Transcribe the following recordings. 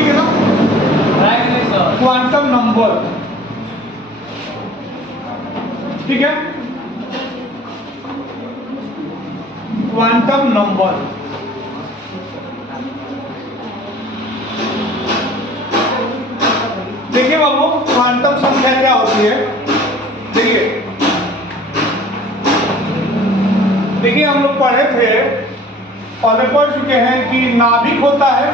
ठीक है ना, क्वांटम नंबर, ठीक है, क्वांटम नंबर। देखिए बाबू, क्वांटम संख्या क्या होती है। देखिए हम लोग पढ़े थे, पहले पढ़ चुके हैं कि नाभिक होता है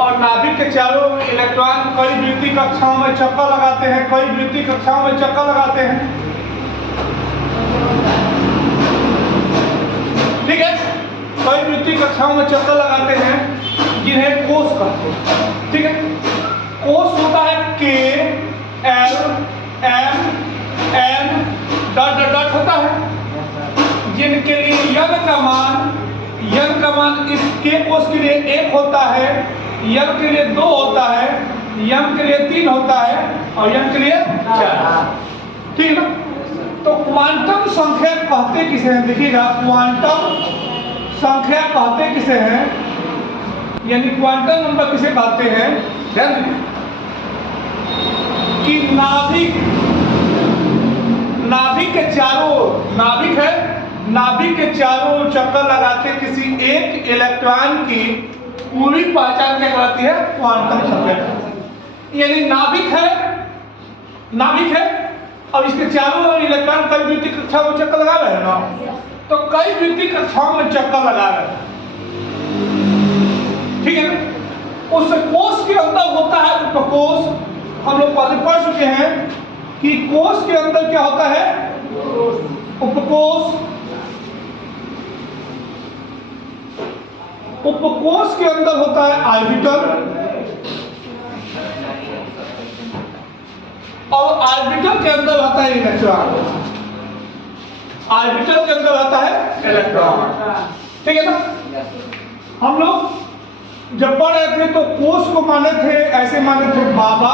और नाभिक के चारों ओर इलेक्ट्रॉन कई वृत्ति कक्षाओं में चक्कर लगाते हैं, कई वृत्ति कक्षाओं में चक्कर लगाते हैं, ठीक है, कई वृत्ति कक्षाओं में चक्कर लगाते हैं जिन्हें कोष कहते हैं, ठीक है। कोष होता है K L M N dot dot dot होता है, जिनके लिए यन का मान इस के कोष के लिए 1 होता है, यन के लिए 2 होता है, यम के लिए 3 होता है और यम के लिए 4, ठीक है ना। तो क्वांटम संख्या कहते किसे हैं, देखिएगा, क्वांटम संख्या कहते किसे हैं, यानी क्वांटम नंबर किसे कहते हैं, ध्यान दीजिए कि नाभिक के चारों, नाभिक के चारों चक्कर लगाते किसी एक इलेक्ट्रॉन की पूरी पहचान क्या कहलाती है, क्वांटम संख्या। यानी नाभिक है और इसके चारों ओर इलेक्ट्रॉन कई वृत्ति कक्षाओं में चक्कर लगा रहे हैं ना, तो कई वृत्ति कक्षाओं में चक्कर लगा रहे हैं, ठीक है ना। उस कोष के अंदर होता है उपकोष। हम लोग पहले पढ़ चुके हैं कि कोष के अंदर क्या होता है, उपकोष। उपकोष के अंदर होता है ऑर्बिटल और ऑर्बिटल के अंदर आता है इलेक्ट्रॉन, ऑर्बिटल के अंदर आता है इलेक्ट्रॉन, ठीक है ना। हम लोग जब पढ़ रहे थे तो कोष को माने थे, ऐसे माने थे बाबा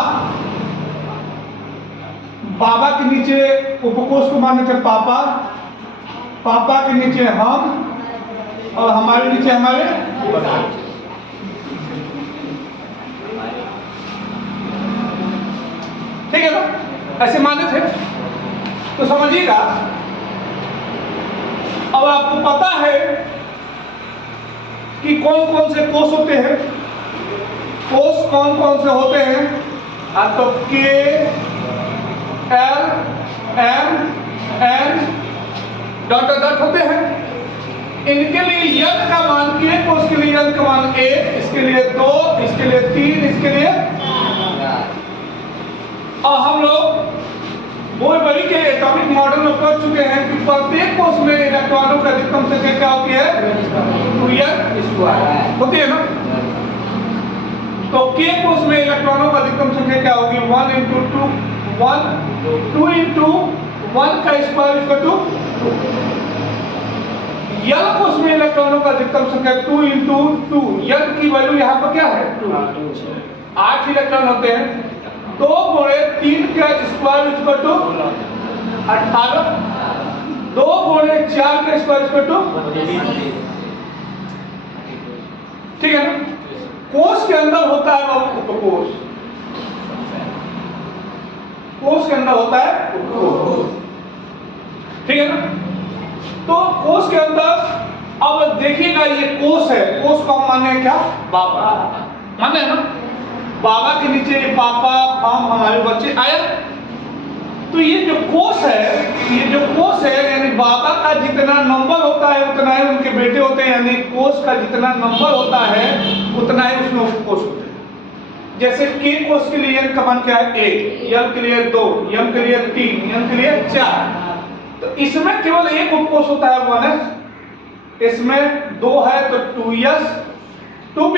के नीचे उपकोष को माने थे पापा के नीचे हम और हमारे नीचे हमारे, ठीक है ना, ऐसे माने थे। तो समझिएगा, अब आपको पता है कि कौन कौन से कोष होते हैं, कोष कौन कौन से होते हैं, तो K L M N dot dot होते हैं। इनके लिए यन का मान, के कोष के लिए यन का मान 1, इसके लिए 2, इसके लिए 3, इसके लिए, और हम लोग बोर-बरी के एटॉमिक मॉडल में पढ़ चुके हैं कि प्रत्येक कोष में इलेक्ट्रॉनों का अधिकतम संख्या क्या होती है, 2n² होती है ना। तो के कोष में इलेक्ट्रॉनों का अधिकतम संख्या क्या होगी, 1 × 2 1 2 × 1 का स्क्वायर इक्वल टू 2। यल कोष में इलेक्ट्रॉनों का अधिकतम संख्या 2 × 2, यल की वैल्यू यहाँ पर क्या है, 8 इलेक्ट्रॉन होते हैं। 2 × 3 का स्क्वायर इक्वल टू 18, 2 × 4 का स्क्वायर इक्वल टू, ठीक है ना। कोष के अंदर होता है उपकोष, कोष के अंदर होता है उपकोष, ठीक है ना। तो कोष के अंदर अब देखिएगा, ये कोष है, कोष को हम माने क्या, बाबा माने ना, बाबा के नीचे ये पापा हम हमारे बच्चे आए। तो ये जो कोष है, यानी बाबा का जितना नंबर होता है उतना ही उनके बेटे होते हैं, यानी कोष का जितना नंबर होता है उतना ही उसमें उपकोष होते हैं। जैसे के कोष के लिए यन का मान क्या है, 1, यम के लिए 2, यम के लिए 3, यम के लिए 4। तो इसमें केवल एक उपकोष होता है 1s, इसमें 2 है तो 2s 2p,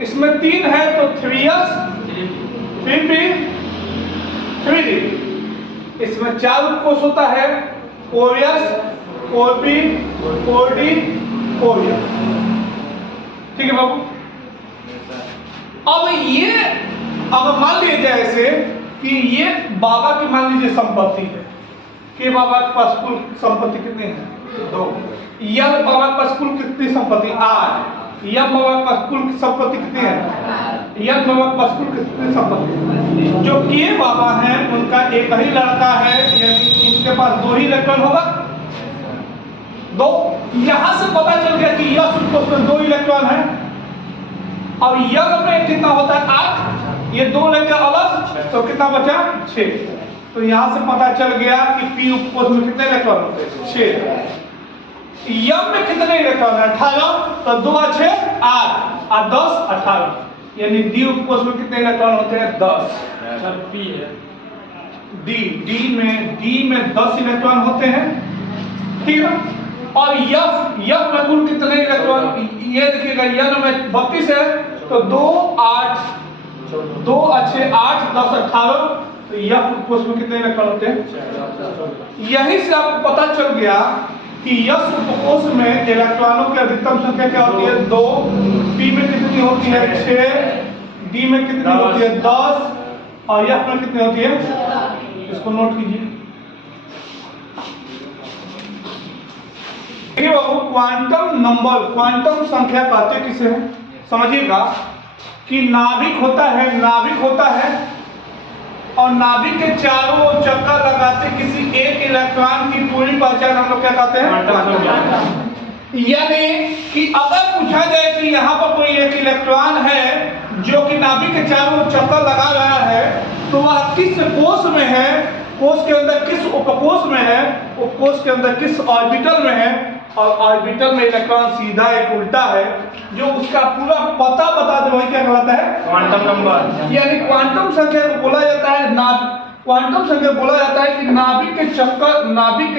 इसमें 3 है तो 3s 3p 3d, इसमें 4 उपकोष होता है 4s 4p 4d 4s, ठीक है बाबू। अब मान लीजिए ऐसे कि ये बाबा की मान लीजिए संपत्ति है, कि बाबा के पास कुल संपत्ति कितनी है, 2। यल बाबा के पास कुल कितनी संपत्ति, 8। यम हमारे पास कुल संपत्ति कितनी है? यम हमारे पास कुल कितनी संपत्ति? जो के बाबा हैं उनका एक ही लड़का है, यानी इनके पास 2 ही इलेक्ट्रॉन होगा, 2। यहां से पता चल गया कि यह सुपरपोज में 2 इलेक्ट्रॉन है। अब यंग में कितना होता है? 8। ये 2 लेकर अलग तो कितना बचा? 6। तो यहां से पता चल गया कि पी उपकोष में कितने इलेक्ट्रॉन होते हैं? 6। यम में कितने इलेक्ट्रॉन है? 18। तो 2 और 6 8 और 10 18, यानी डी उपकोष में कितने इलेक्ट्रॉन होते हैं? 10। पी है डी में 10 इलेक्ट्रॉन होते हैं, ठीक है ना? और यफ में कुल कितने इलेक्ट्रॉन? ये देखिएगा, यन में 32 है, तो 2 8 2 अच्छे 8 10 18, तो यफ उपकोष में कितने इलेक्ट्रॉन होते हैं? यही से आपको पता चल गया कि यफ उपकोष में इलेक्ट्रॉनों की अधिकतम संख्या क्या होती है? 2। पी में कितनी होती है? 6। डी में कितनी होती है? 10। और यफ में कितनी होती है? इसको नोट कीजिए। देखिए बाबू, क्वांटम नंबर, क्वांटम संख्या कहते किसे हैं? समझिएगा कि नाभिक होता है और नाभिक के चारों ओर चक्कर लगाते किसी एक इलेक्ट्रॉन की पूरी पहचान हम लोग क्या कहते हैं? यानी कि अगर पूछा जाए कि यहाँ पर कोई एक इलेक्ट्रॉन है जो कि नाभिक के चारों ओर चक्कर लगा रहा है, तो वह किस कोष में है, कोष के अंदर किस उपकोष में है, उपकोष के अंदर किस ऑर्बिटल में है, और ऑर्बिटल में इलेक्ट्रॉन सीधा एक उल्टा है, जो उसका पूरा पता बता दे, वही क्या कहलाता है? Quantum number. यानी क्वांटम संख्या को बोला जाता है क्वांटम संख्या बोला जाता है कि नाभिक के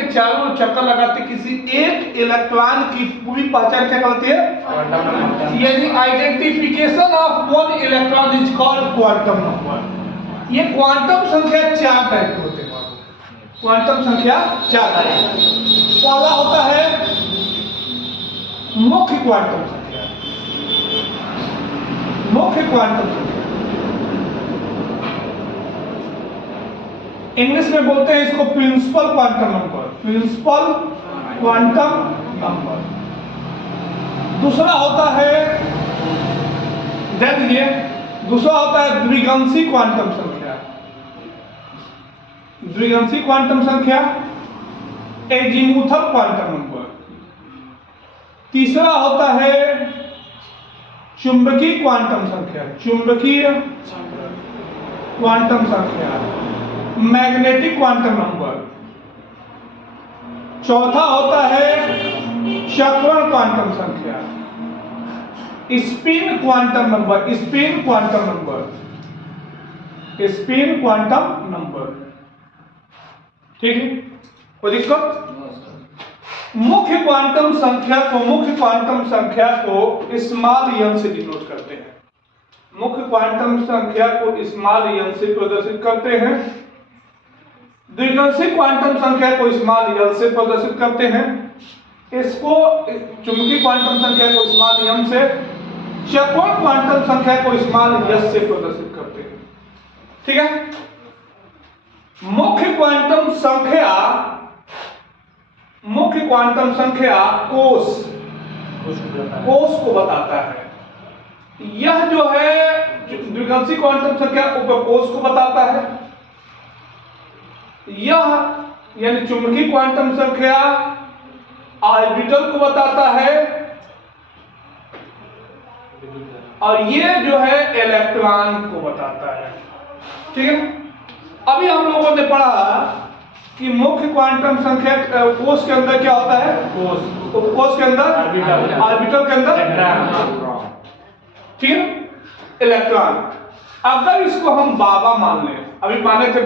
चारों ओर चक्कर लगाते किसी एक इलेक्ट्रॉन की पूरी पहचान क्या कहलाती है? Quantum number. यानी identification of one electron is called quantum number. ये क्वांटम संख्या 4 टाइप के होते हैं। क्वांटम संख्या 4 टाइप। पहला होता है मुख्य क्वांटम संख्या। मुख्य क्वांटम संख्या इंग्लिश में बोलते हैं इसको principal quantum number. Principal quantum number. दूसरा होता है, ध्यान दीजिए, दूसरा होता है द्विगंशी क्वांटम संख्या। द्विगंशी क्वांटम संख्या, एजीमुथल क्वांटम नंबर। तीसरा होता है चुंबकीय क्वांटम संख्या। चुंबकीय क्वांटम संख्या, मैग्नेटिक क्वांटम नंबर। चौथा होता है चक्रण क्वांटम संख्या, spin quantum number. Spin quantum number, spin quantum number, ठीक है? कोई दिक्कत? मुख्य क्वांटम संख्या को स्मॉल n से डिनोट करते हैं। मुख्य क्वांटम संख्या को स्मॉल n से प्रदर्शित करते हैं। द्विगंशी क्वांटम संख्या को स्मॉल l से प्रदर्शित करते हैं। इसको चुंबकीय क्वांटम संख्या को स्मॉल m से, चक्रण क्वांटम संख्या को स्मॉल s से प्रदर्शित करते हैं, ठीक है? मुख्य क्वांटम संख्या कोष को बताता है। यह जो है द्विगंशी क्वांटम संख्या उपकोष को बताता है। यह यानी चुंबकीय क्वांटम संख्या ऑर्बिटल को बताता है, और ये जो है इलेक्ट्रॉन को बताता है, ठीक है? अभी हम लोगों ने पढ़ा कि मुख्य क्वांटम संख्या कोष के अंदर क्या होता है? कोष के अंदर ऑर्बिटल के अंदर, ठीक है, इलेक्ट्रॉन। अगर इसको हम बाबा मान लें, अभी माने थे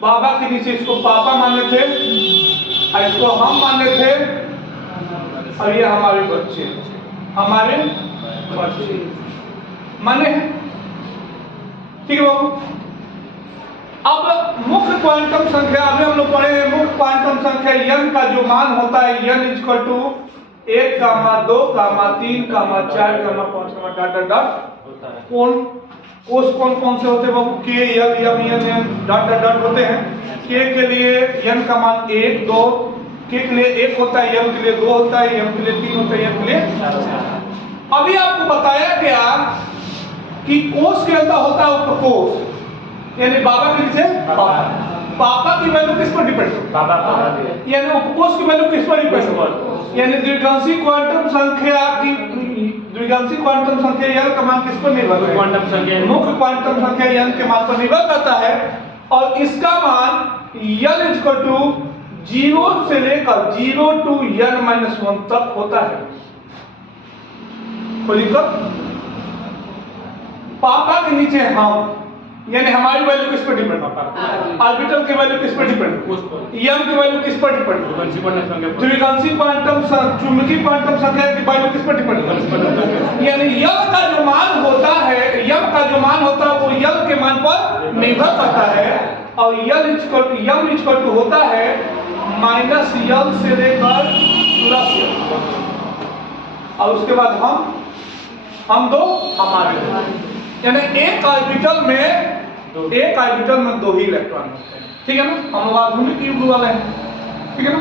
बाबा के नीचे इसको पापा माने थे, और इसको हम माने थे, और ये हमारे बच्चे माने, ठीक है बाबू? अब मुख्य क्वांटम संख्या, अभी हम लोग पढ़े हैं मुख्य क्वांटम संख्या n का जो मान होता है n = 1, 2, 3, 4, 5 डॉट कोष कौन से होते हैं बाबू? k, l, m, n dot होते हैं। k के लिए n का मान 1, 2, के लिए 1 होता है, m के लिए 2 होता है, m के लिए 3 होता है, m के लिए। अभी आपको बताया गया कि कोस के अंदर होता है उपकोस, यानी बाबा के नीचे पापा की वैल्यू किस पर डिपेंड है, यानी उपकोस की वैल्यू किस पर डिपेंड है, यानी द्विगांशी क्वांटम संख्या की द्विगांशी क्वांटम संख्या n का मान किस पर निर्भर है, क्वांटम संख्या मुख्य क्वांटम संख्या n के मान पर निर्भर करता है। और इसका मान n इक्वल टू 0 से लेकर 0 to n-1 तक होता है। कोई दिक्कत? पापा के नीचे हम, यानी हमारी वैल्यू किस पर डिपेंड होता है, ऑर्बिटल की वैल्यू किस पर डिपेंड, m की वैल्यू किस पर डिपेंड, द्विगांशी क्वांटम चुंबकीय क्वांटम संख्या की वैल्यू किस पर डिपेंड है, यानी m का जो मान होता है, m का जो मान होता है वो l के मान पर निर्भर करता है। और m इक्वल टू होता है -l से लेकर +l, और उसके बाद हम दो हमारे, यानी एक ऑर्बिटल में 2 ही इलेक्ट्रॉन होते हैं, ठीक है ना। हम लोग आधुनिक युग वाले हैं, ठीक है ना।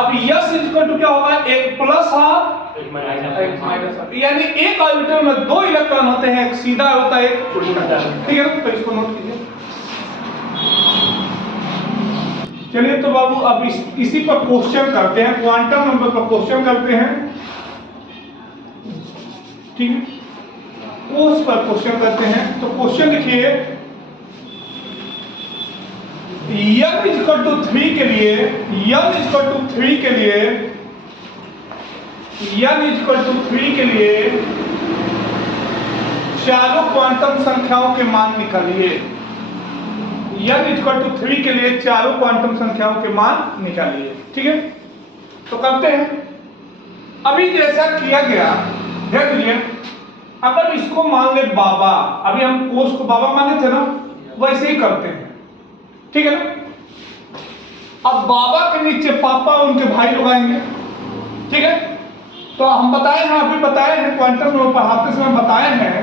अब s इक्वल टू क्या होगा, 1 प्लस हाफ 1 माइनस हाफ, यानी एक ऑर्बिटल में 2 इलेक्ट्रॉन होते हैं, एक सीधा होता है, एक उल्टा, ठीक है ना। तो इसको नोट कीजिए। चलिए तो बाबू अब इसी पर क्वेश्चन करते हैं, क्वांटम नंबर पर क्वेश्चन करते हैं, ठीक है। कोस पर क्वेश्चन करते हैं। तो क्वेश्चन लिखिए, n इक्वल टू 3 के लिए n इक्वल टू 3 के लिए n इक्वल टू 3 के लिए चारों क्वांटम संख्याओं के मान निकालिए। n इक्वल टू 3 के लिए चारों क्वांटम संख्याओं के मान निकालिए, ठीक है। तो करते हैं। अभी जैसा किया गया, ध्यान दीजिए, अगर इसको मान ले बाबा, अभी हम कोस को बाबा माने थे ना, वैसे ही करते हैं, ठीक है ना। अब बाबा के नीचे पापा उनके भाई लोग आएंगे, ठीक है। तो हम बताए हैं, अभी बताए हैं, क्वांटम नंबर पढ़ाते समय बताए हैं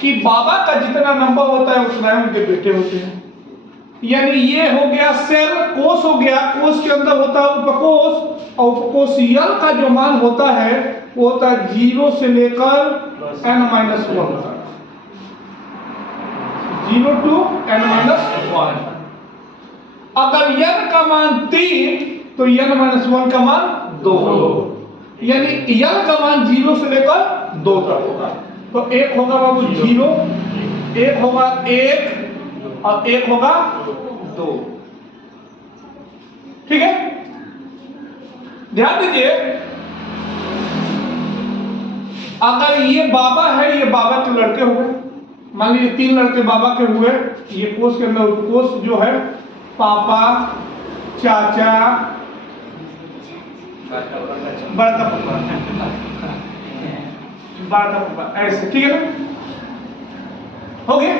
कि बाबा का जितना नंबर होता है उतना ही उनके बेटे होते हैं। यानी ये हो गया सेल, कोस हो गया, कोस के अंदर होता है उपकोष, और उपकोष यल का जो मान होता है वो होता है 0 से लेकर n-1 तक, 0 to n-1। अगर n का मान 3 तो n-1 का मान 2, यानी n का मान 0 से लेकर 2 तक होगा। तो एक होगा बाबू 0, एक होगा 1 और एक होगा 2, ठीक है। ध्यान दीजिए, अगर ये बाबा है, ये बाबा के लड़के हुए, मान लीजिए 3 लड़के बाबा के हुए, ये कोस के अंदर कोस जो है पापा, चाचा, बड़का पापा, ऐसे, ठीक है ना, हो गया।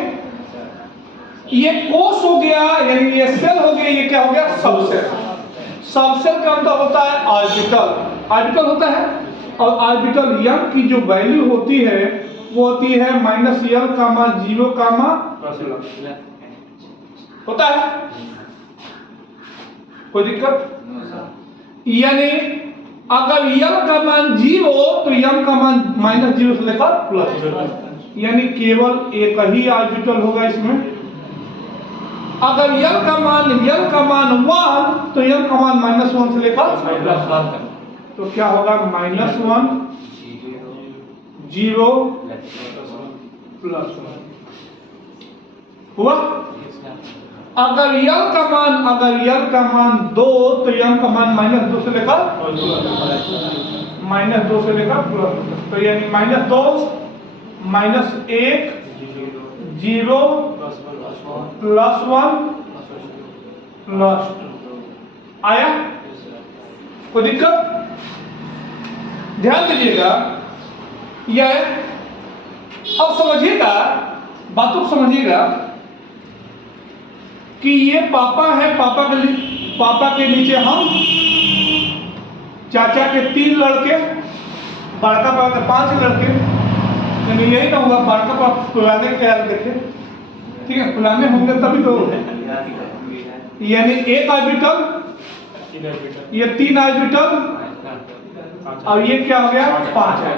ये कोस हो गया, यानी ये सेल हो गया, ये क्या हो गया, सबसेल। सबसेल का अंदर होता है ऑर्बिटल होता है, और ऑर्बिटल m की जो वैल्यू होती है वो होती है -l, 0, होता है। कोई दिक्कत? यानी अगर l का मान 0 तो m का मान -0 से लेकर +0, यानी केवल एक ही ऑर्बिटल होगा इसमें। अगर l का मान 1 तो l का मान -1 से लेकर +1, तो क्या होगा, -1 0 +1 हुआ। अगर l का मान 2 तो m का मान -2 से लेकर +2, तो यानी -2 -1 0 +1 +2 आया। कोई दिक्कत? ध्यान दीजिएगा, यह अब समझिएगा, बातों को समझिएगा कि ये पापा है, पापा के नीचे हम, चाचा के 3 लड़के, बड़का पापा के 5 लड़के, यानी यही ना हुआ, बड़का पापा पुराने ख्याल देखे, ठीक है, पुराने होंगे तभी तो, यानी एक ऑर्बिटल ये 3 ऑर्बिटल और ये क्या हो गया 5 है।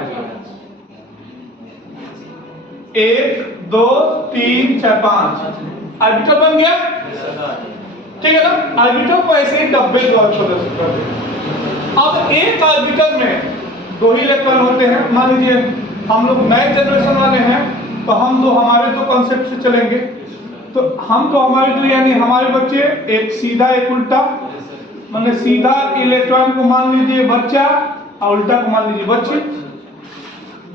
1 2 3 4 5 ऑर्बिटल बन गया, ठीक है ना। ऑर्बिटल को ऐसे ही डब्बे द्वारा प्रदर्शित करते हैं। अब एक ऑर्बिटल में 2 ही इलेक्ट्रॉन होते हैं। मान लीजिए हम लोग नए जनरेशन वाले हैं तो हम तो हमारे तो कॉन्सेप्ट से चलेंगे, तो हम तो हमारे तो यानी हमारे बच्चे एक सीधा एक उल्टा, मतलब सीधा इलेक्ट्रॉन को मान लीजिए बच्चा और उल्टा को मान लीजिए बच्ची,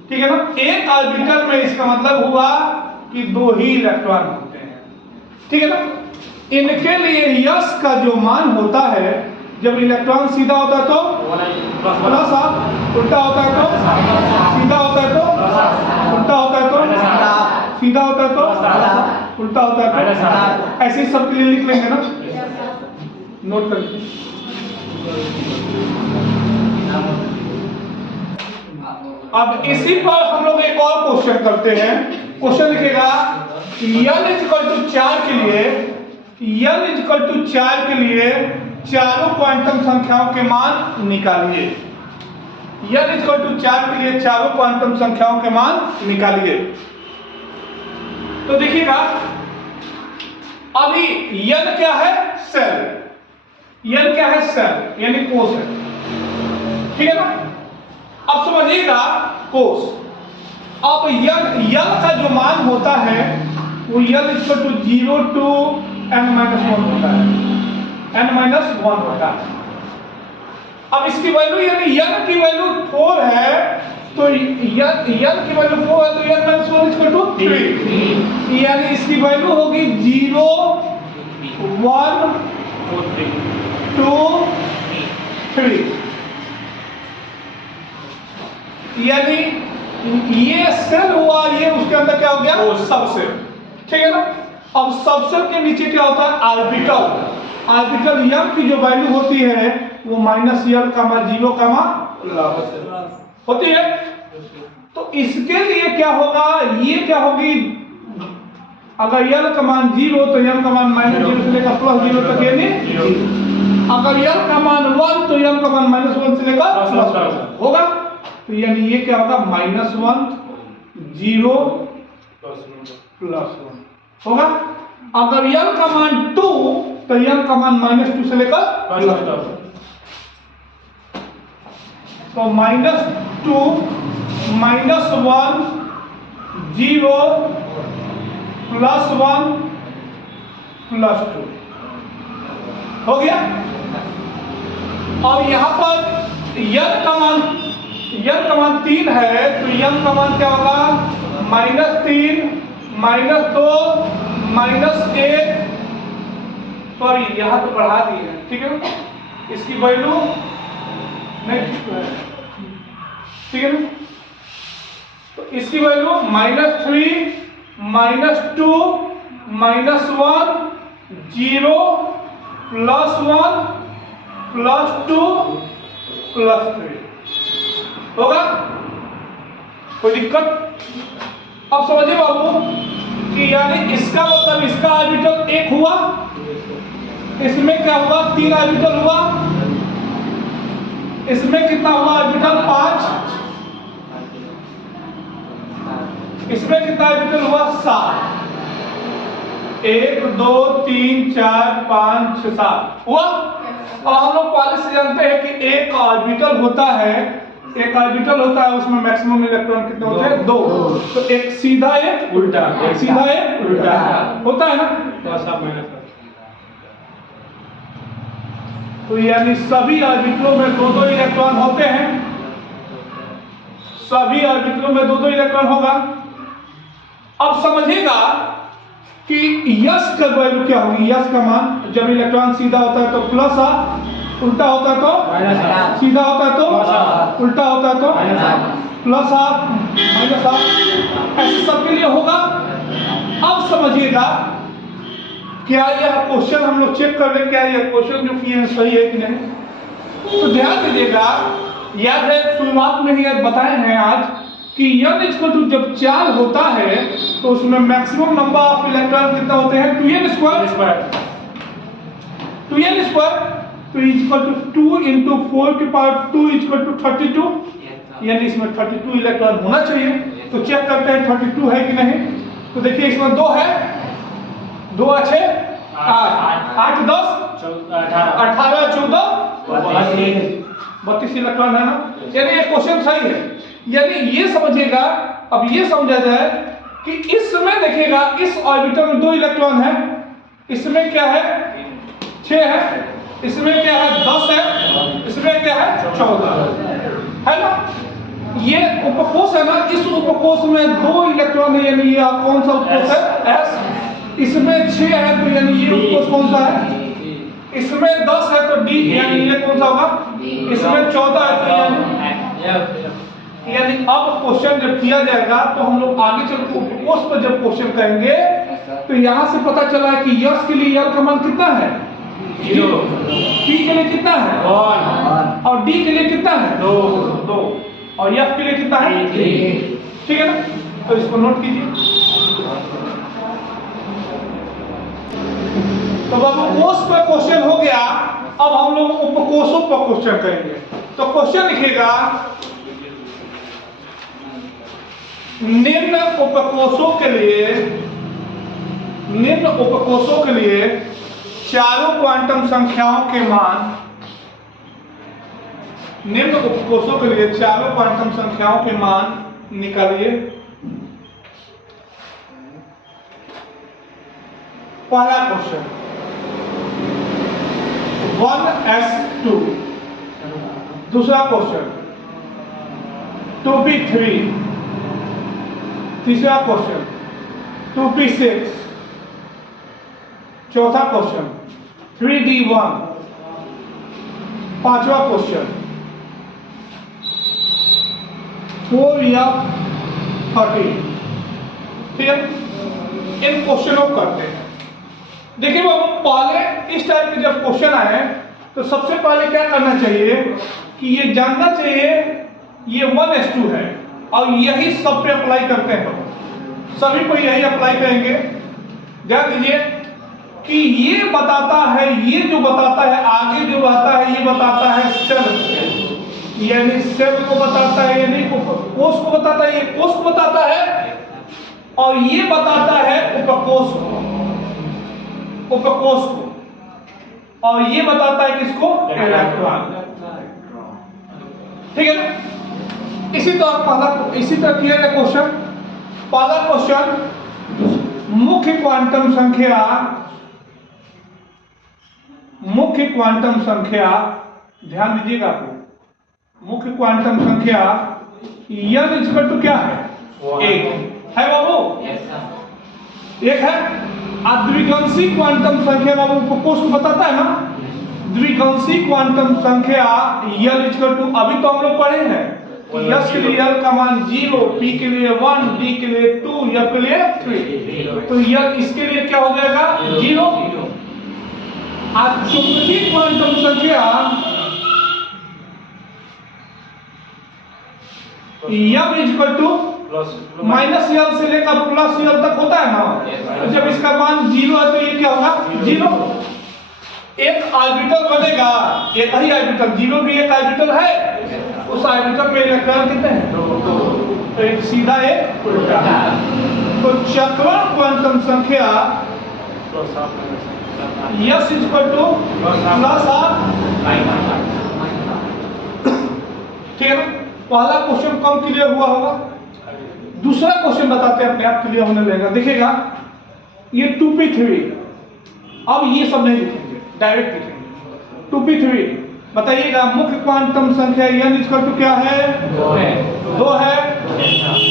ठीक है ना। एक ऑर्बिटल में इसका मतलब हुआ कि 2 ही इलेक्ट्रॉन होते हैं, ठीक है ना। इनके लिए यस का जो मान होता है, जब इलेक्ट्रॉन सीधा होता है तो प्लस, उल्टा होता है तो सीधा होता है तो उल्टा होता है तो सीधा होता है तो उल्टा होता है तो ऐसे ही सब के लिए लिख लेंगे ना, नोट कर लीजिए। अब इसी पर हम लोग एक और क्वेश्चन करते हैं। क्वेश्चन लिखेगा n=4 के लिए, n=4 के लिए चारों क्वांटम संख्याओं के मान निकालिए। n=4 के लिए चारों क्वांटम संख्याओं के मान निकालिए। तो देखिएगा अभी n क्या है सेल, n क्या है सेल यानी कोष है, ठीक है ना। अब समझिएगा कोष, अब n का जो मान होता है वो n=0 to n-1 होता है, n-1 होता है। अब इसकी वैल्यू यानी n की वैल्यू 4 है तो n की वैल्यू 4 है तो n-1 3, यानी इसकी वैल्यू होगी 0 1 2 3, यानी ये सेल हुआ, ये उसके अंदर क्या हो गया सबसेल, ठीक है ना। अब सबसेल के नीचे क्या होता है ऑर्बिटल, ऑर्बिटल m की जो वैल्यू होती है वो -l,0, होती है। तो इसके लिए क्या होगा, ये क्या होगी, अगर l का मान 0 तो m का मान -0 से लेकर +0 तक, यानी अगर l का मान 1 तो m का मान -1 से लेकर +1 होगा। तो यानी ये क्या होगा -1 0 +1 होगा। अगर l का मान 2 तो m का मान -2 से लेकर +2, तो -2 -1 0 +1 +2 हो गया। और यहां पर n का मान 3 है तो m का मान क्या होगा -3 -2 -1, सॉरी यहां तो बढ़ा दी है, ठीक है ना। इसकी वैल्यू नहीं ठीक है ना, तो इसकी वैल्यू -3 -2 -1 0 +1 +2 +3 होगा। कोई दिक्कत? अब समझिए बाबू कि यानी इसका मतलब इसका ऑर्बिटल 1 हुआ, इसमें क्या हुआ 3 ऑर्बिटल हुआ, इसमें कितना हुआ ऑर्बिटल 5, इसमें कितना ऑर्बिटल हुआ 7, 1 2 3 4 5 6 7 हुआ। और हम लोग पहले से जानते हैं कि एक ऑर्बिटल होता है उसमें मैक्सिमम इलेक्ट्रॉन कितने होते हैं 2, तो एक सीधा एक उल्टा, एक सीधा एक उल्टा होता है ना। तो यानी सभी ऑर्बिटलों में 2-2 इलेक्ट्रॉन होते हैं, सभी ऑर्बिटलों में 2-2 इलेक्ट्रॉन होगा। अब समझिएगा कि यस का वैल्यू क्या होगी, यस का मान जब इलेक्ट्रॉन सीधा होता है तो प्लस, उल्टा होता है तो सीधा होता है तो उल्टा होता है तो प्लस माइनस, ऐसे सबके लिए होगा। अब समझिएगा क्या यह क्वेश्चन हम लोग चेक कर रहे हैं, क्या यह क्वेश्चन जो किए हैं सही है कि नहीं। तो ध्यान दीजिएगा, याद है शुरुआत में ही बताए हैं आज कि n जब 4 होता है तो उसमें मैक्सिमम नंबर ऑफ इलेक्ट्रॉन कितना होते हैं 2n²। तो इक्वल टू 2 इंटू 4 की पावर 2 इक्वल टू 32, यानी इसमें 32 इलेक्ट्रॉन होना चाहिए। तो चेक करते हैं 32 है कि नहीं। तो देखिए इसमें 2 है, 2 अच्छे 8, 8 10 18 14 32 इलेक्ट्रॉन है ना, यानी ये क्वेश्चन सही है। यानी ये समझिएगा, अब ये समझा जाए कि इसमें देखिएगा इस ऑर्बिटल में 2 इलेक्ट्रॉन है, इसमें क्या है 6 है, इसमें क्या है 10 है, इसमें क्या है 14 है ना। ये उपकोष है ना, इस उपकोष में 2 इलेक्ट्रॉन है, यानी ये कौन सा उपकोष है S। इसमें 6 है तो यानी ये उपकोष कौन सा है, इसमें 10 है तो D, यानी ये कौन सा होगा, इसमें 14 है तो यानी अब क्वेश्चन जब किया जाएगा तो हम लोग आगे चल के उपकोष पर जब क्वेश्चन करेंगे तो यहां से पता चला है कि यस के लिए यल का मान कितना है 0, P के लिए कितना है 1 और D के लिए कितना है 2 और F के लिए कितना है 3। ठीक है ना, तो इसको नोट कीजिए। तो उपकोष पर क्वेश्चन हो गया, अब हम लोग उपकोषों पर क्वेश्चन करेंगे। तो क्वेश्चन लिखिएगा, निम्न उपकोषों के लिए चारों क्वांटम संख्याओं के मान, निम्न उपकोषों के लिए चारों क्वांटम संख्याओं के मान निकालिए। पहला क्वेश्चन 1s2, दूसरा क्वेश्चन 2p3, तीसरा क्वेश्चन 2p6, चौथा क्वेश्चन 3d1, पांचवा क्वेश्चन 4f13। ठीक है, इन क्वेश्चनों को करते हैं। देखिए बाबू, पहले इस टाइप के जब क्वेश्चन आए तो सबसे पहले क्या करना चाहिए कि ये जानना चाहिए ये 1s2 है और यही सब पे अप्लाई करते हैं, सभी को यही अप्लाई करेंगे। ध्यान दीजिए कि ये बताता है, ये जो बताता है आगे जो आता है ये बताता है सेल, यानी सेल को बताता है, यानी कोष को बताता है, ये कोष को बताता है और ये बताता है उपकोष को, और ये बताता है किसको, इलेक्ट्रॉन। ठीक है ना, इसी तरह किया गया क्वेश्चन। पहला क्वेश्चन मुख्य क्वांटम संख्या, ध्यान दीजिएगा आपको, मुख्य क्वांटम संख्या n इक्वल टू क्या है 1 है बाबू, एक है। द्विगंशी क्वांटम संख्या बाबू उपकोष को बताता है ना, द्विगंशी क्वांटम संख्या n इक्वल टू, अभी तो हम लोग पढ़े हैं यस के लिए यल का मान 0, P के लिए 1, D के लिए 2, F के लिए 3, तो यल इसके लिए क्या हो जाएगा 0। चुंबकीय क्वांटम संख्या m इक्वल टू माइनस यल से लेकर प्लस यल तक होता है ना, तो जब इसका मान 0 है तो ये क्या होगा 0। एक ऑर्बिटल बनेगा, एक ही ऑर्बिटल, 0 भी एक ऑर्बिटल है, उस ऑर्बिटल में इलेक्ट्रॉन कितने हैं 2, तो एक सीधा एक उल्टा। तो चक्रण क्वांटम संख्या s equal two plus r। ठीक है ना, पहला क्वेश्चन कम क्लियर हुआ होगा। दूसरा क्वेश्चन बताते हैं, अपने आप क्लियर होने लगेगा। देखिएगा ये 2p3, अब ये सब नहीं लिखेंगे, डायरेक्ट लिखेंगे 2p3। बताइएगा मुख्य क्वांटम संख्या n इक्वल टू क्या है 2 है।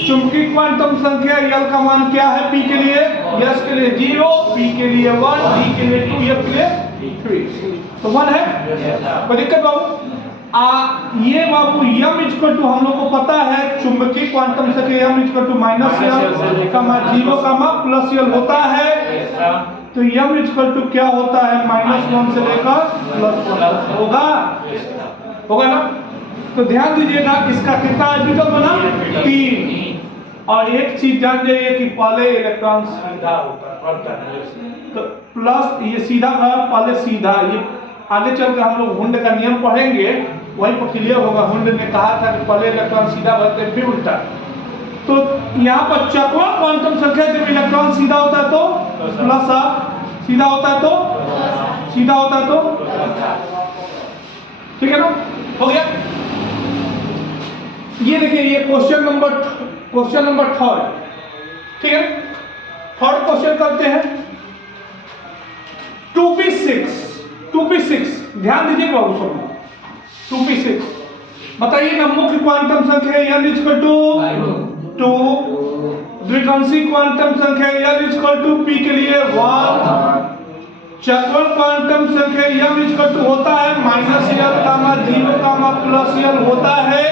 चुंबकीय क्वांटम संख्या यल का मान क्या है P के लिए, s के लिए 0, P के लिए 1, D के लिए 2, F के लिए 3, तो 1 है। कोई दिक्कत बाबू? ये बाबू m इक्वल टू हम लोग को पता है चुंबकीय क्वांटम संख्या m इक्वल टू माइनस यल कमा 0 कमा प्लस यल होता है, तो m इक्वल टू क्या होता है -1 से लेकर +1 होगा ना। तो ध्यान दीजिएगा इसका कितना ऑर्बिटल बना 3, और एक चीज जान जाइए कि पहले इलेक्ट्रॉन सीधा होता है, तो प्लस ये सीधा पहले सीधा, ये आगे चल कर हम लोग हुंड का नियम पढ़ेंगे, वहीं पर क्लियर होगा। हुंड ने कहा था कि पहले इलेक्ट्रॉन सीधा भरते हैं फिर उल्टा। तो यहाँ पर चक्रण क्वांटम संख्या जब इलेक्ट्रॉन सीधा होता है तो प्लस हाफ, सीधा होता है तो सीधा होता है तो, ठीक है ना, हो गया। ये देखिए, ये क्वेश्चन नंबर थर्ड, ठीक है। थर्ड क्वेश्चन करते हैं 2p6, ध्यान दीजिए बाबू सब। 2p6 बताइए ना, मुख्य क्वांटम संख्या n इक्वल टू 2, द्विघांसी क्वांटम संख्या n इक्वल टू p के लिए 1, चक्रण क्वांटम संख्या m इक्वल टू होता है -l, 0, +l होता है,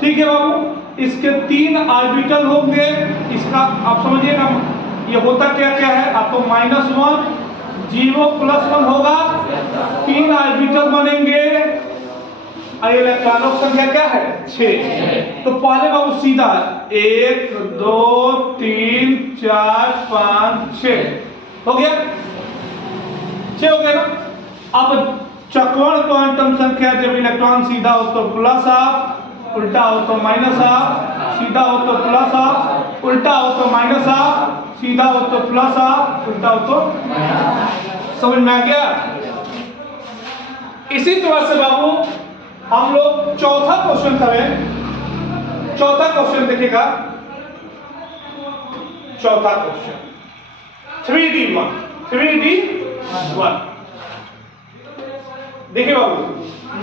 ठीक है बाबू। इसके 3 ऑर्बिटल होंगे। इसका आप समझिए ना, ये होता क्या क्या है, आपको -1, 0, +1 होगा, 3 ऑर्बिटल बनेंगे। इलेक्ट्रॉनों की संख्या क्या है 6। तो पहले बाबू सीधा 1 2 3 4 5 6 हो गया, 6 हो गया ना। अब चक्रण क्वांटम संख्या जब इलेक्ट्रॉन सीधा हो तो प्लस हाफ, उल्टा हो तो माइनस हाफ, सीधा हो तो प्लस हाफ, उल्टा हो तो माइनस हाफ, सीधा हो तो प्लस हाफ, उल्टा हो तो, समझ में आ गया। इसी तरह से बाबू हम लोग चौथा क्वेश्चन करें। चौथा क्वेश्चन देखिएगा, चौथा क्वेश्चन 3D1 देखिए बाबू,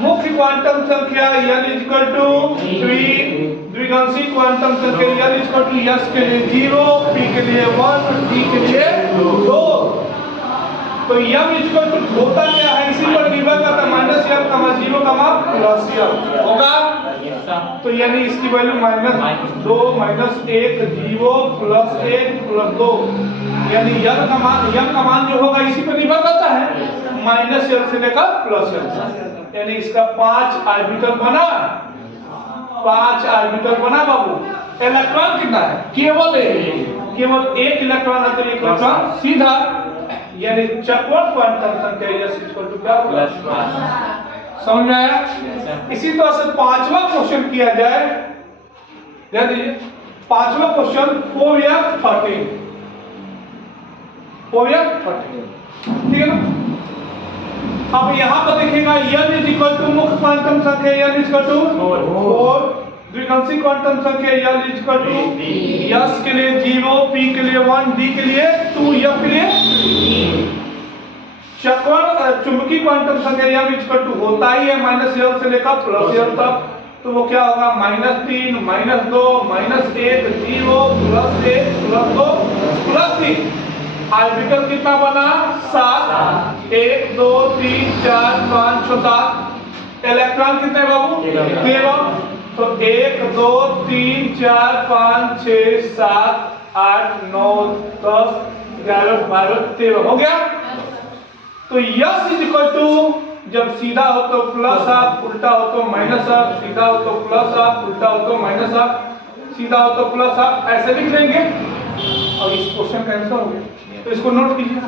मुख्य क्वांटम संख्या n इक्वल टू 3, द्विघांसी क्वांटम संख्या n इक्वल टू s के लिए 0, p के लिए 1, d के लिए 2। तो m इक्वल टू होता क्या है, इसी पर निर्भर करता है, -l, -0, +l होगा। तो यानी इसकी वैल्यू -2, -1, 0, +1, +2, यानी m का मान जो होगा इसी पर निर्भर करता है, -l से लेकर +l। यानी इसका 5 ऑर्बिटल बना, 5 ऑर्बिटल बना बाबू। इलेक्ट्रॉन कितना है, केवल एक इलेक्ट्रॉन है, तो एक इलेक्ट्रॉन सीधा, यानी चक्रण क्वांटम संख्या s इक्वल टू क्या होगा, समझ में आया। इसी तरह से पांचवा क्वेश्चन किया जाए, ध्यान दीजिए, पांचवा क्वेश्चन 4f13, ठीक है ना। अब यहाँ पर देखिएगा n इक्वल टू मुख्य क्वांटम संख्या n इक्वल टू 4, द्विघांसी क्वांटम संख्या n इक्वल टू s के लिए 0, p के लिए 1, d के लिए 2, f के लिए। चक्रण चुंबकीय क्वांटम संख्या n इक्वल टू होता ही है -l से लेकर +l तक, तो वो क्या होगा -3, -2, -1, 0, +1, +2, +3। ऑर्बिटल कितना बना 7, 1 2 3 4 5 6 7। इलेक्ट्रॉन कितने बाबू 13। तो 1 2 3 4 5 6 7 8 9 10 11 12 13 हो गया। तो s इक्वल टू जब सीधा हो तो प्लस हाफ, उल्टा हो तो माइनस हाफ, सीधा हो तो प्लस हाफ, उल्टा हो तो माइनस हाफ, सीधा हो तो प्लस हाफ, ऐसे लिख लेंगे और इस क्वेश्चन का आंसर हो गया। तो इसको नोट कीजिए।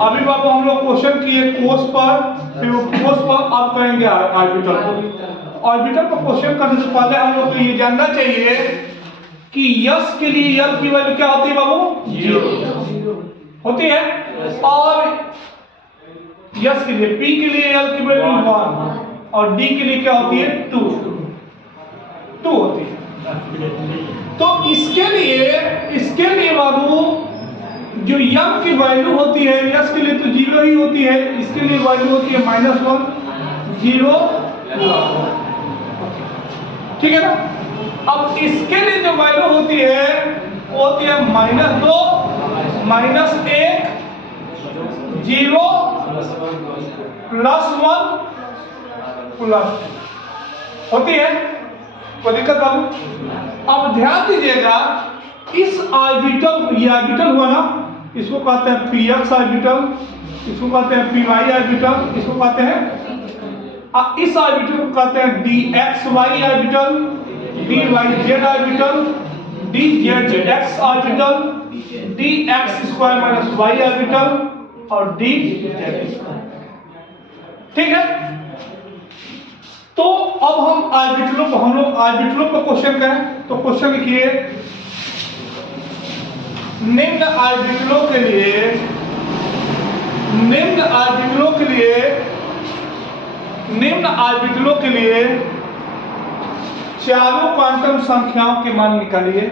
अभी बाबू हम लोग क्वेश्चन किए कोस पर, फिर कोस पर अब करेंगे ऑर्बिटल पर। ऑर्बिटल पर क्वेश्चन करने से पहले हम लोग को ये जानना चाहिए कि s के लिए l की वैल्यू क्या होती है बाबू 0 होती है, और s के लिए p के लिए l की वैल्यू 1 और d के लिए क्या होती है 2 होती है। तो इसके लिए बाबू जो m की वैल्यू होती है s के लिए तो 0 ही होती है, इसके लिए वैल्यू होती है -1 0, ठीक है ना। अब इसके लिए जो वैल्यू होती है वो होती है -2 -1 0 +1 +2 होती है, कोई दिक्कत बाबू। अब ध्यान दीजिएगा, इस ऑर्बिटल, ये ऑर्बिटल हुआ ना, इसको कहते हैं px ऑर्बिटल, इसको कहते हैं py ऑर्बिटल, इसको कहते हैं, इस ऑर्बिटल को कहते हैं dxy orbital, dyz orbital, dzx orbital, dx² - y orbital, और डी जेड स्क्वायर। ठीक है, तो अब हम ऑर्बिटलों पर क्वेश्चन करें तो क्वेश्चन लिखिए, निम्न ऑर्बिटलों के लिए चारों क्वांटम संख्याओं के मान निकालिए।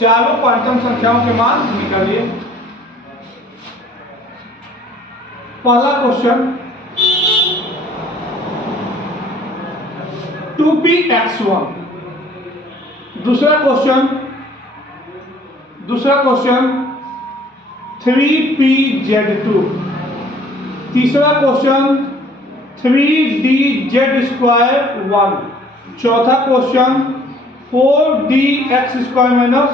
चारों क्वांटम संख्याओं के मान निकालिए। पहला क्वेश्चन 2px1, दूसरा क्वेश्चन 3pz2, तीसरा क्वेश्चन 3dz²1, चौथा क्वेश्चन 4dx²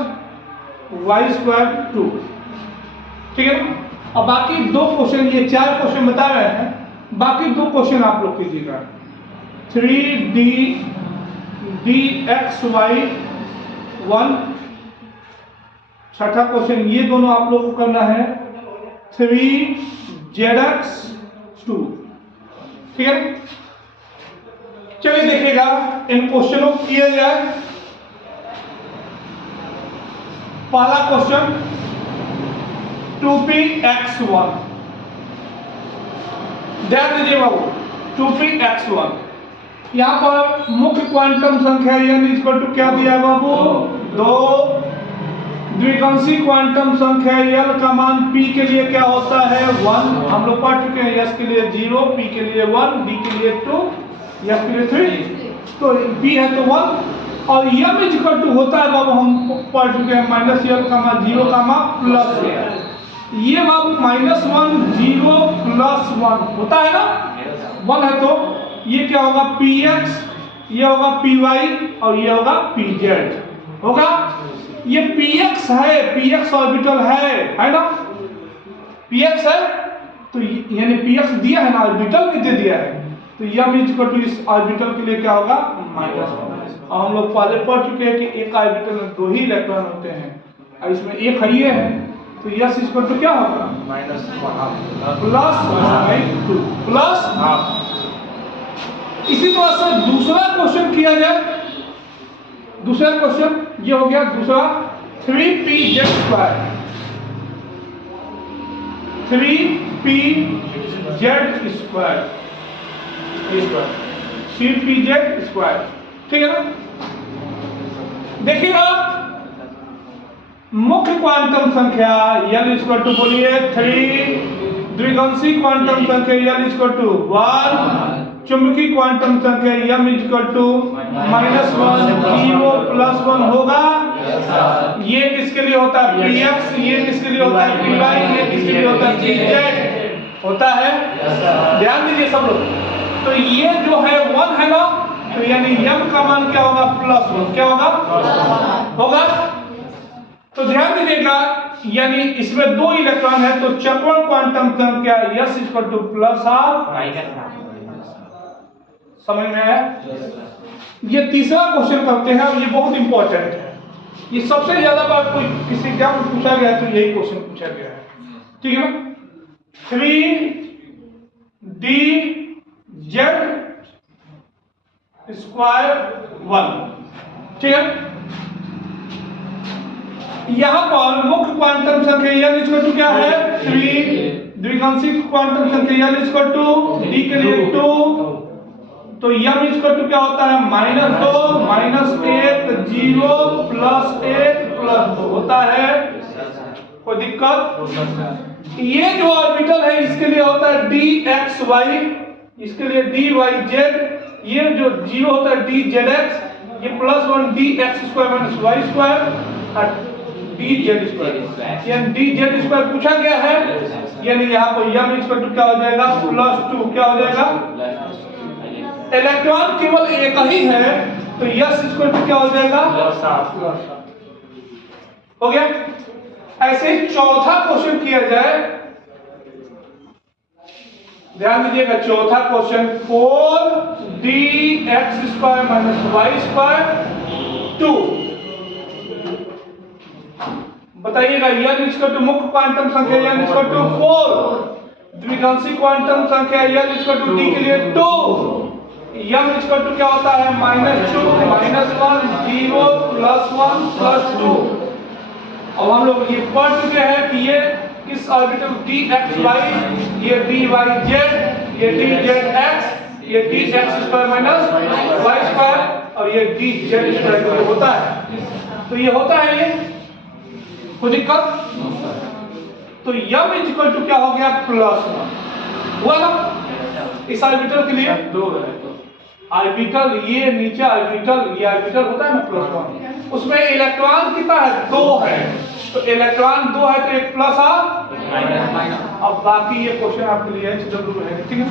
- y²2। ठीक है ना। अब बाकी दो क्वेश्चन, ये 4 क्वेश्चन बता रहे हैं, बाकी दो क्वेश्चन आप लोग कीजिएगा। 3dxy1, छठा क्वेश्चन ये दोनों आप लोग को करना है 3zx2। ठीक है, चलिए देखिएगा इन क्वेश्चनों को किया जाए। पहला क्वेश्चन 2px1, ध्यान दीजिए बाबू, 2px1 यहाँ पर मुख्य क्वांटम संख्या n क्या दिया है बाबू? 2। द्विगांशी क्वांटम संख्या L का मान P के लिए क्या होता है? 1। हम लोग पढ़ चुके हैं। S के लिए 0, P के लिए 1, D के लिए 2, F के लिए 3। तो P है तो 1 और M होता है बाबू, हम पढ़ चुके हैं -L, 0, +1। ये बाबू -1, 0, +1 होता है ना, 1 है तो ये क्या होगा? px, ये होगा py और ये होगा pz होगा। ये px है, px ऑर्बिटल है ना, px है तो यानी px दिया है ना, ऑर्बिटल भी दे दिया है, तो m इस ऑर्बिटल के लिए क्या होगा? -1। और हम लोग पहले पढ़ चुके हैं कि एक ऑर्बिटल में 2 ही इलेक्ट्रॉन होते हैं और इसमें एक है ये है, तो s क्या होगा? +2 इसी तरह से दूसरा क्वेश्चन किया जाए। दूसरा क्वेश्चन ये हो गया, दूसरा 3pz², 3pz², ठीक है ना। देखिएगा मुख्य क्वांटम संख्या L बोलिए 3, द्विगांशी क्वांटम संख्या L 1, चुंबकीय क्वांटम संख्या m -1, 0, +1 होगा। ये किसके लिए होता है? px, ये किसके लिए होता है? py, ये किसके लिए होता है? pz होता है। ध्यान दीजिए सब लोग, तो ये जो है 1 है ना, तो यानी m का मान क्या होगा? +1। क्या होगा? तो ध्यान दीजिएगा, यानी इसमें 2 इलेक्ट्रॉन है तो चक्रण क्वांटम संख्या s +r। समझ में आया? ये तीसरा क्वेश्चन करते हैं और ये बहुत इंपॉर्टेंट है। ये सबसे ज्यादा बार कोई किसी एग्जाम में पूछा गया है तो यही क्वेश्चन पूछा गया है। ठीक है ना। 3dz²1, ठीक है। यहां पर मुख्य क्वांटम संख्या L क्या है? 3, द्विगांशी क्वांटम संख्या L D के लिए 2, तो m क्या होता है? -2, -1, 0, +1, +2 होता है। कोई दिक्कत? ये जो ऑर्बिटल है इसके लिए होता है dxy, इसके लिए dyz, ये जो 0 होता है dzx, ये +1 dx² - y² dz², यानी dz² पूछा गया है, यानी यहाँ पर m क्या हो जाएगा? +2। क्या हो जाएगा? इलेक्ट्रॉन केवल एक ही है तो s क्या हो जाएगा? हो गया। ऐसे ही चौथा क्वेश्चन किया जाए, ध्यान दीजिएगा। चौथा क्वेश्चन 4dx² - y², 2 बताइएगा n इक्वल टू मुख्य क्वांटम संख्या n इक्वल टू 4, द्विघांसी क्वांटम संख्या n इक्वल टू t के लिए 2, m इक्वल टू क्या होता है -2 -1 0 +1 +2। अब हम लोग ये पढ़ चुके हैं कि ये किस ऑर्बिटल dxy, ये dyz, ये dzx, ये dx² - y² और ये dz² के लिए होता है। तो ये होता है, ये कोई दिक्कत? तो m इक्वल टू क्या हो गया +1 हुआ ना इस ऑर्बिटल के लिए। ऑर्बिटल ये नीचे ऑर्बिटल, ये ऑर्बिटल होता है ना +1, उसमें इलेक्ट्रॉन कितना है 2 है, तो इलेक्ट्रॉन 2 है तो एक प्लस अब बाकी ये क्वेश्चन आपके लिए है, ठीक है।